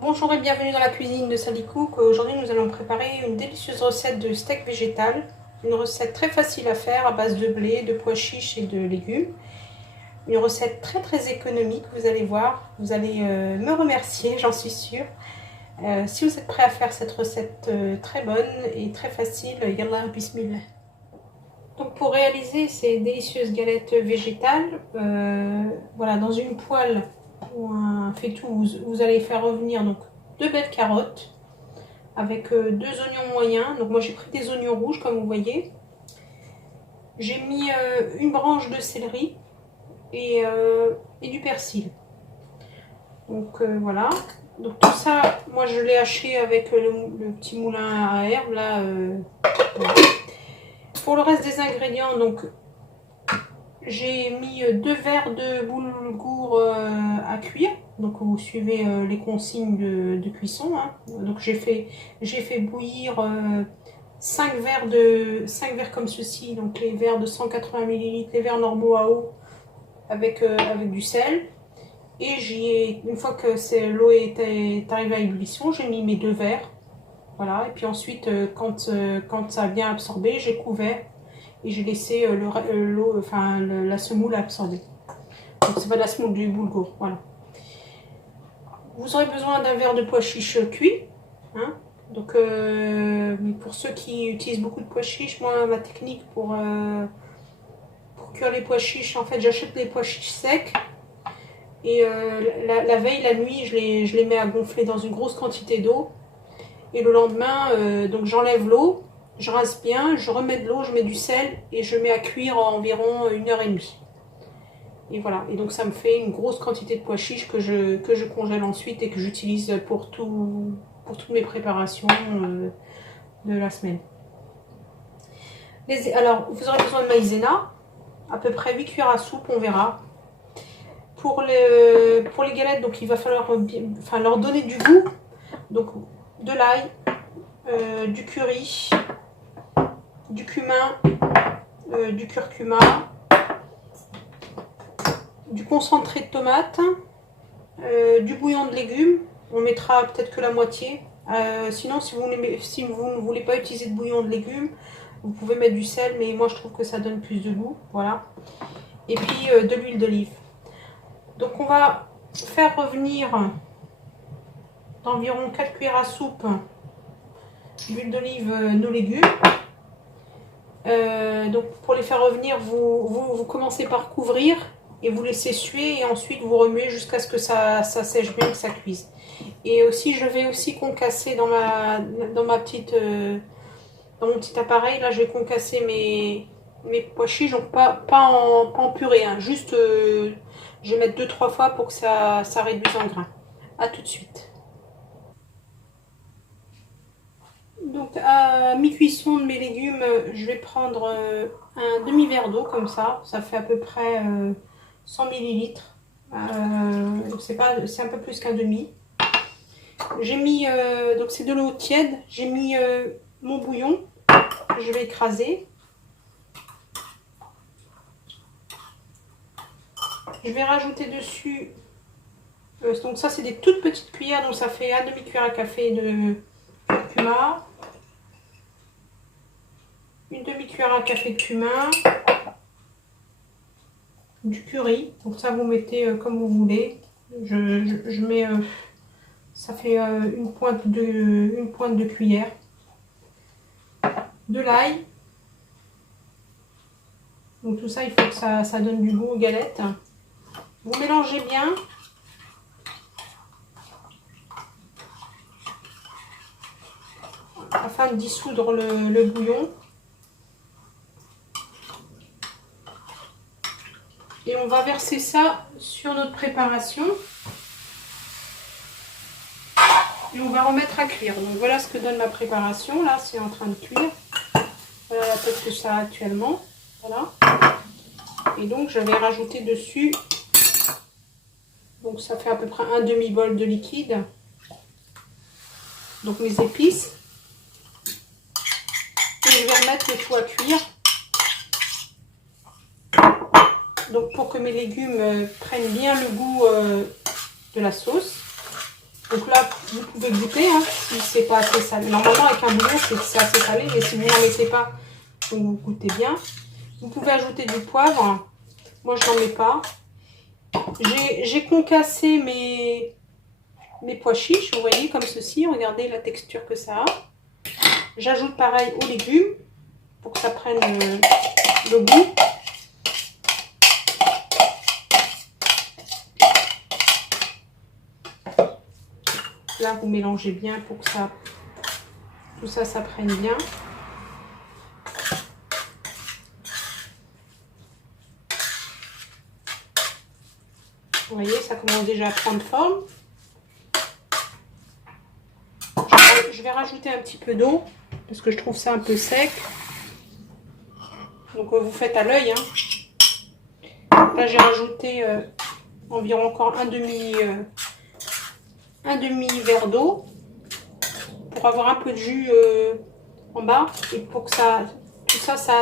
Bonjour et bienvenue dans la cuisine de Sally Cook. Aujourd'hui nous allons préparer une délicieuse recette de steak végétal. Une recette très facile à faire à base de blé, de pois chiches et de légumes. Une recette très économique, vous allez voir. Vous allez me remercier, j'en suis sûre. Si vous êtes prêts à faire cette recette très bonne et très facile, yallah bismillah. Donc pour réaliser ces délicieuses galettes végétales, voilà, dans une poêle ou un faitout, vous allez faire revenir donc 2 belles carottes avec 2 oignons moyens. Donc moi j'ai pris des oignons rouges comme vous voyez. J'ai mis une branche de céleri et du persil. Donc voilà. Donc tout ça, moi je l'ai haché avec le petit moulin à herbes là. Voilà. Pour le reste des ingrédients, donc j'ai mis 2 verres de boulgour à cuire. Donc vous suivez les consignes de cuisson. Hein. Donc j'ai fait bouillir 5 verres comme ceci. Donc les verres de 180 ml, les verres normaux à eau avec du sel. Et une fois que l'eau est arrivée à ébullition, j'ai mis mes 2 verres. Voilà. Et puis ensuite, quand ça a bien absorbé, j'ai couvert. Et j'ai laissé la semoule absorber. Donc c'est pas de la semoule, du boulgour. Voilà. Vous aurez besoin d'un verre de pois chiches cuits. Hein. Donc pour ceux qui utilisent beaucoup de pois chiches, moi ma technique pour cuire les pois chiches, en fait j'achète les pois chiches secs. Et la veille, la nuit, je les mets à gonfler dans une grosse quantité d'eau. Et le lendemain, donc j'enlève l'eau. Je rince bien, je remets de l'eau, je mets du sel et je mets à cuire environ 1h30. Et voilà, et donc ça me fait une grosse quantité de pois chiches que je congèle ensuite et que j'utilise pour toutes mes préparations de la semaine. Alors, vous aurez besoin de maïzena, à peu près 8 cuillères à soupe, on verra. Pour les galettes, donc il va falloir leur donner du goût. Donc de l'ail, du curry, du cumin, du curcuma, du concentré de tomate, du bouillon de légumes. On mettra peut-être que la moitié. Sinon, si vous ne voulez pas utiliser de bouillon de légumes, vous pouvez mettre du sel, mais moi je trouve que ça donne plus de goût. Voilà. Et puis de l'huile d'olive. Donc on va faire revenir d'environ 4 cuillères à soupe d'huile d'olive nos légumes. Donc pour les faire revenir, vous commencez par couvrir et vous laissez suer et ensuite vous remuez jusqu'à ce que ça sèche bien, que ça cuise. Et aussi je vais aussi concasser dans mon petit appareil, là je vais concasser mes pois chiches, donc pas en purée, hein, juste je vais mettre 2-3 fois pour que ça réduise en grains. A tout de suite. Donc à mi-cuisson de mes légumes, je vais prendre un demi-verre d'eau comme ça fait à peu près 100 millilitres. C'est un peu plus qu'un demi. J'ai mis, donc c'est de l'eau tiède, j'ai mis mon bouillon, que je vais écraser. Je vais rajouter dessus, donc ça c'est des toutes petites cuillères, donc ça fait un demi-cuillère à café de curcuma. Une demi-cuillère à café de cumin, du curry, donc ça vous mettez comme vous voulez. Je mets, ça fait une pointe de cuillère. De l'ail, donc tout ça il faut que ça donne du goût aux galettes. Vous mélangez bien. Afin de dissoudre le bouillon. Et on va verser ça sur notre préparation. Et on va remettre à cuire. Donc voilà ce que donne ma préparation. Là, c'est en train de cuire. Voilà la tête que ça a actuellement. Voilà. Et donc, je vais rajouter dessus. Donc, ça fait à peu près un demi-bol de liquide. Donc, mes épices. Et je vais remettre le tout à cuire. Donc pour que mes légumes prennent bien le goût de la sauce. Donc là, vous pouvez goûter hein, si c'est pas assez salé. Normalement, avec un bouillon, c'est assez salé, mais si vous n'en mettez pas, vous goûtez bien. Vous pouvez ajouter du poivre. Moi, je n'en mets pas. J'ai concassé mes pois chiches, vous voyez, comme ceci. Regardez la texture que ça a. J'ajoute pareil aux légumes pour que ça prenne le goût. Là, vous mélangez bien pour que ça, tout ça, ça prenne bien. Vous voyez, ça commence déjà à prendre forme. Je vais rajouter un petit peu d'eau parce que je trouve ça un peu sec. Donc vous faites à l'œil. Hein. Là, j'ai rajouté environ encore un demi verre d'eau pour avoir un peu de jus en bas et pour que ça, tout ça, ça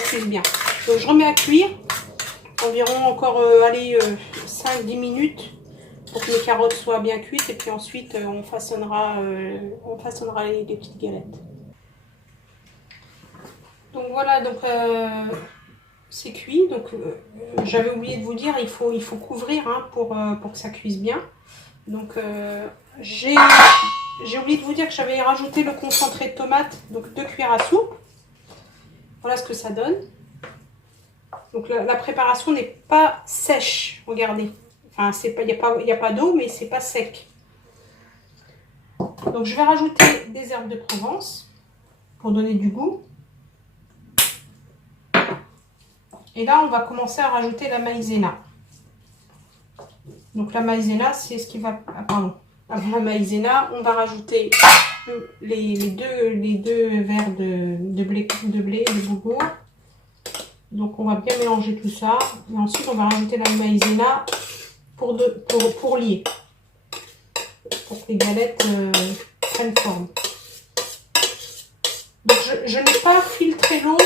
cuise bien. Donc je remets à cuire environ encore 5-10 minutes pour que les carottes soient bien cuites et puis ensuite on façonnera les petites galettes. Donc voilà, donc c'est cuit. Donc j'avais oublié de vous dire, il faut couvrir hein, pour que ça cuise bien. Donc j'ai oublié de vous dire que j'avais rajouté le concentré de tomate, donc 2 cuillères à soupe. Voilà ce que ça donne. Donc la préparation n'est pas sèche, regardez. Enfin, il n'y a pas d'eau, mais c'est pas sec. Donc je vais rajouter des herbes de Provence pour donner du goût. Et là, on va commencer à rajouter la maïzena. Donc la maïzena, c'est ce qui va... Ah, pardon. Avant la maïzena, on va rajouter les deux verres de blé de boulgour. Donc on va bien mélanger tout ça. Et ensuite, on va rajouter la maïzena pour lier. Pour que les galettes prennent forme. Donc je n'ai pas filtré l'eau.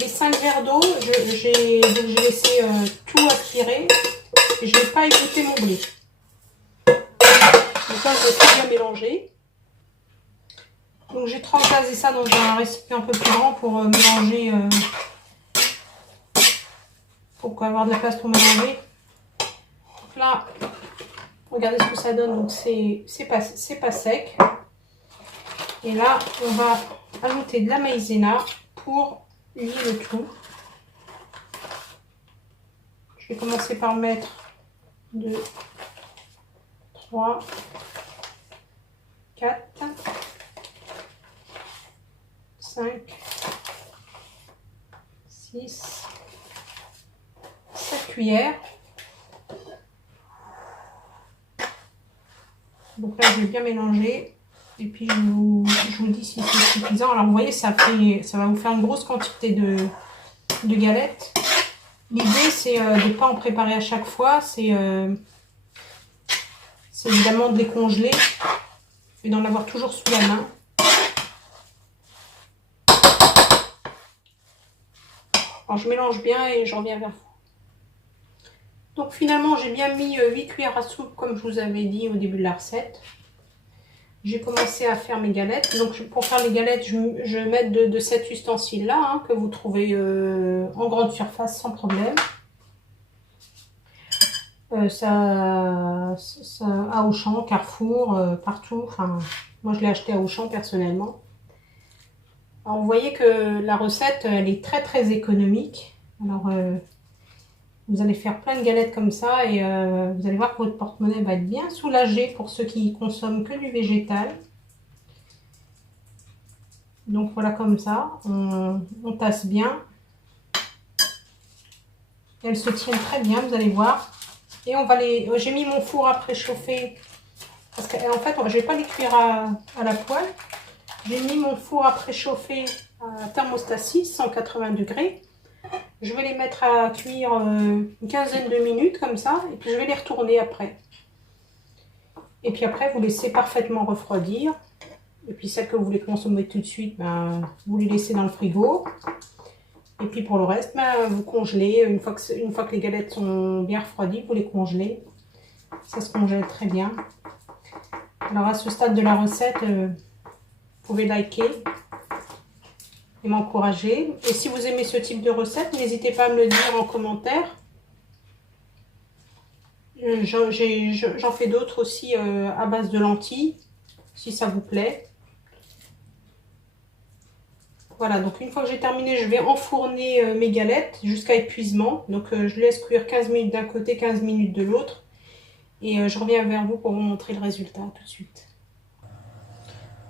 Les 5 verres d'eau, j'ai laissé tout aspirer et je n'ai pas égoutter mon blé. Donc là, je vais tout bien mélanger. Donc j'ai transvasé ça dans un récipient un peu plus grand pour mélanger, pour avoir de la place pour mélanger. Donc là, regardez ce que ça donne. Donc c'est pas sec. Et là, on va ajouter de la maïzena pour lier le tout. Je vais commencer par mettre 2, 3, 4, 5, 6, 7 cuillères. Donc là, je vais bien mélanger. Et puis, je vous dis si c'est suffisant. Alors, vous voyez, ça va vous faire une grosse quantité de galettes. L'idée, c'est de ne pas en préparer à chaque fois. C'est évidemment de les congeler et d'en avoir toujours sous la main. Alors, je mélange bien et je reviens vers vous. Donc, finalement, j'ai bien mis 8 cuillères à soupe, comme je vous avais dit au début de la recette. J'ai commencé à faire mes galettes. Donc pour faire les galettes, je vais mettre de cet ustensile-là, hein, que vous trouvez en grande surface sans problème. Ça à Auchan, Carrefour, partout. Enfin, moi je l'ai acheté à Auchan personnellement. Alors vous voyez que la recette, elle est très très économique. Alors vous allez faire plein de galettes comme ça et vous allez voir que votre porte-monnaie va être bien soulagé pour ceux qui consomment que du végétal. Donc voilà, comme ça, on tasse bien. Elles se tiennent très bien, vous allez voir. Et on va les... J'ai mis mon four à préchauffer parce qu'en fait, je ne vais pas les cuire à la poêle. J'ai mis mon four à préchauffer à thermostat 6, 180 degrés. Je vais les mettre à cuire une quinzaine de minutes comme ça. Et puis je vais les retourner après. Et puis après, vous laissez parfaitement refroidir. Et puis celles que vous voulez consommer tout de suite, ben, vous les laissez dans le frigo. Et puis pour le reste, ben, vous congelez. Une fois que les galettes sont bien refroidies, vous les congelez. Ça se congèle très bien. Alors à ce stade de la recette, vous pouvez liker et m'encourager. Et si vous aimez ce type de recette, n'hésitez pas à me le dire en commentaire. J'en fais d'autres aussi à base de lentilles, si ça vous plaît. Voilà, donc une fois que j'ai terminé, je vais enfourner mes galettes jusqu'à épuisement. Donc je laisse cuire 15 minutes d'un côté, 15 minutes de l'autre. Et je reviens vers vous pour vous montrer le résultat tout de suite.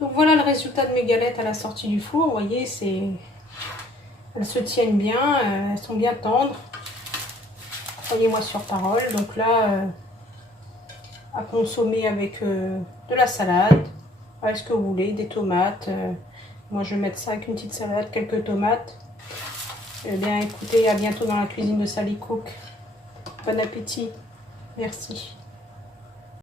Donc voilà le résultat de mes galettes à la sortie du four. Vous voyez, elles se tiennent bien, elles sont bien tendres. Croyez-moi sur parole. Donc là, à consommer avec de la salade, avec ce que vous voulez, des tomates. Moi, je vais mettre ça avec une petite salade, quelques tomates. Eh bien, écoutez, à bientôt dans la cuisine de Sally Cook. Bon appétit. Merci.